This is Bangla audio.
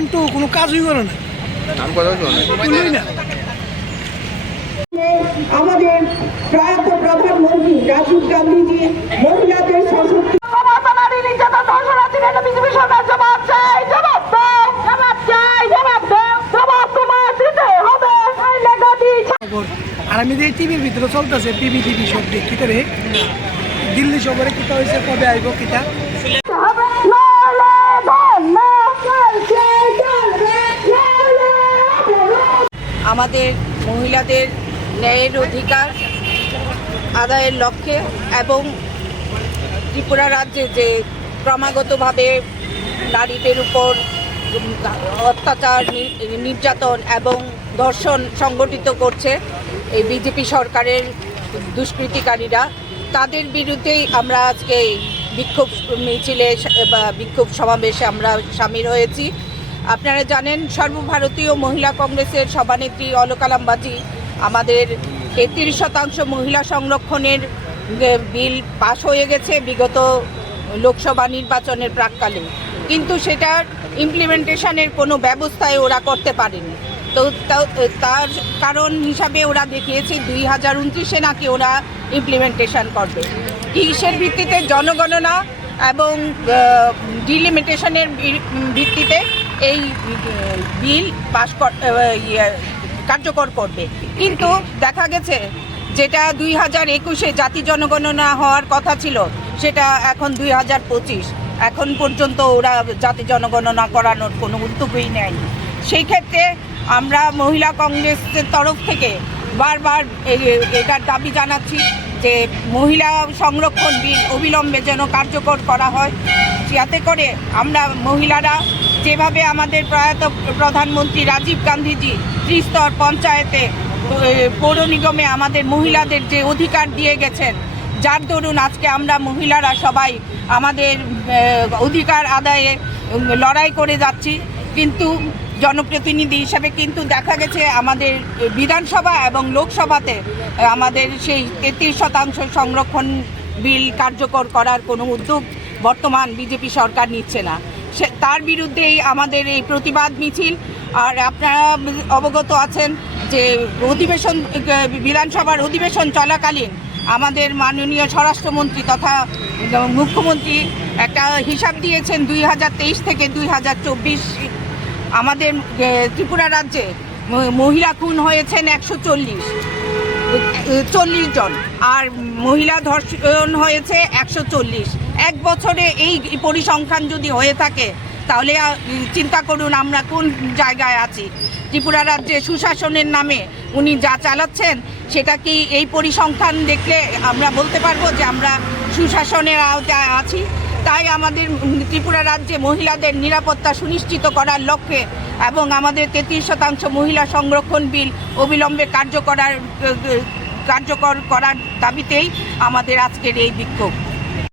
1 2 কোনো কাজই করে না, না। আমাদের প্রয়াত প্রধানমন্ত্রী রাজীব গান্ধীজি মহিলাদের সশক্তি আর আমি যে টিভির ভিতরে চলতেছে টিভি সব দেখতে রে দিল্লি শহরে কিতা হয়েছে, কবে আইব কিতা আমাদের মহিলাদের ন্যায়ের অধিকার আদায়ের লক্ষ্যে এবং ত্রিপুরা রাজ্যে যে ক্রমাগতভাবে নারীদের উপর অত্যাচার, নির্যাতন এবং ধর্ষণ সংগঠিত করছে এই বিজেপি সরকারের দুষ্কৃতিকারীরা, তাদের বিরুদ্ধেই আমরা আজকে বিক্ষোভ মিছিলে বা বিক্ষোভ সমাবেশে আমরা সামিল হয়েছি। আপনারা জানেন সর্বভারতীয় মহিলা কংগ্রেসের সভানেত্রী অলকালাম বাজি আমাদের 33% মহিলা সংরক্ষণের বিল পাশ হয়ে গেছে বিগত লোকসভা নির্বাচনের প্রাক্কালে, কিন্তু সেটার ইমপ্লিমেন্টেশনের কোনো ব্যবস্থায় ওরা করতে পারেনি। তো তার কারণ হিসাবে ওরা দেখিয়েছে 2029-এ নাকি ওরা ইমপ্লিমেন্টেশন করবে। কিসের ভিত্তিতে? জনগণনা এবং ডিলিমিটেশনের ভিত্তিতে এই বিল পাশ কার্যকর করবে। কিন্তু দেখা গেছে যেটা 2021-এ জাতি জনগণনা হওয়ার কথা ছিল সেটা এখন 2025, এখন পর্যন্ত ওরা জাতি জনগণনা করানোর কোনো উদ্যোগই নেয়নি। সেই ক্ষেত্রে আমরা মহিলা কংগ্রেসের তরফ থেকে বারবার এটার দাবি জানাচ্ছি যে মহিলা সংরক্ষণ বিল অবিলম্বে যেন কার্যকর করা হয়, যাতে করে আমরা মহিলারা যেভাবে আমাদের প্রয়াত প্রধানমন্ত্রী রাজীব গান্ধীজি ত্রিস্তর পঞ্চায়েতে পৌর নিগমে আমাদের মহিলাদের যে অধিকার দিয়ে গেছেন, যার দরুন আজকে আমরা মহিলারা সবাই আমাদের অধিকার আদায়ে লড়াই করে যাচ্ছি। কিন্তু জনপ্রতিনিধি হিসাবে কিন্তু দেখা গেছে আমাদের বিধানসভা এবং লোকসভাতে আমাদের সেই 33% সংরক্ষণ বিল কার্যকর করার কোনো উদ্যোগ বর্তমান বিজেপি সরকার নিচ্ছে না। তার বিরুদ্ধেই আমাদের এই প্রতিবাদ মিছিল। আর আপনারা অবগত আছেন যে অধিবেশন, বিধানসভার অধিবেশন চলাকালীন আমাদের মাননীয় স্বরাষ্ট্রমন্ত্রী তথা মুখ্যমন্ত্রী একটা হিসাব দিয়েছেন 2023 থেকে 2024 আমাদের ত্রিপুরা রাজ্যে মহিলা খুন হয়েছেন 140 জন, আর মহিলা ধর্ষণ হয়েছে 140। এক বছরে এই পরিসংখ্যান যদি হয়ে থাকে তাহলে চিন্তা করুন আমরা কোন জায়গায় আছি। ত্রিপুরা রাজ্যে সুশাসনের নামে উনি যা চালাচ্ছেন সেটা কি এই পরিসংখ্যান দেখলে আমরা বলতে পারবো যে আমরা সুশাসনের আওতায় আছি? তাই আমাদের ত্রিপুরা রাজ্যে মহিলাদের নিরাপত্তা সুনিশ্চিত করার লক্ষ্যে এবং আমাদের 33% মহিলা সংরক্ষণ বিল অবিলম্বে কার্যকর করার দাবিতেই আমাদের আজকের এই বিক্ষোভ।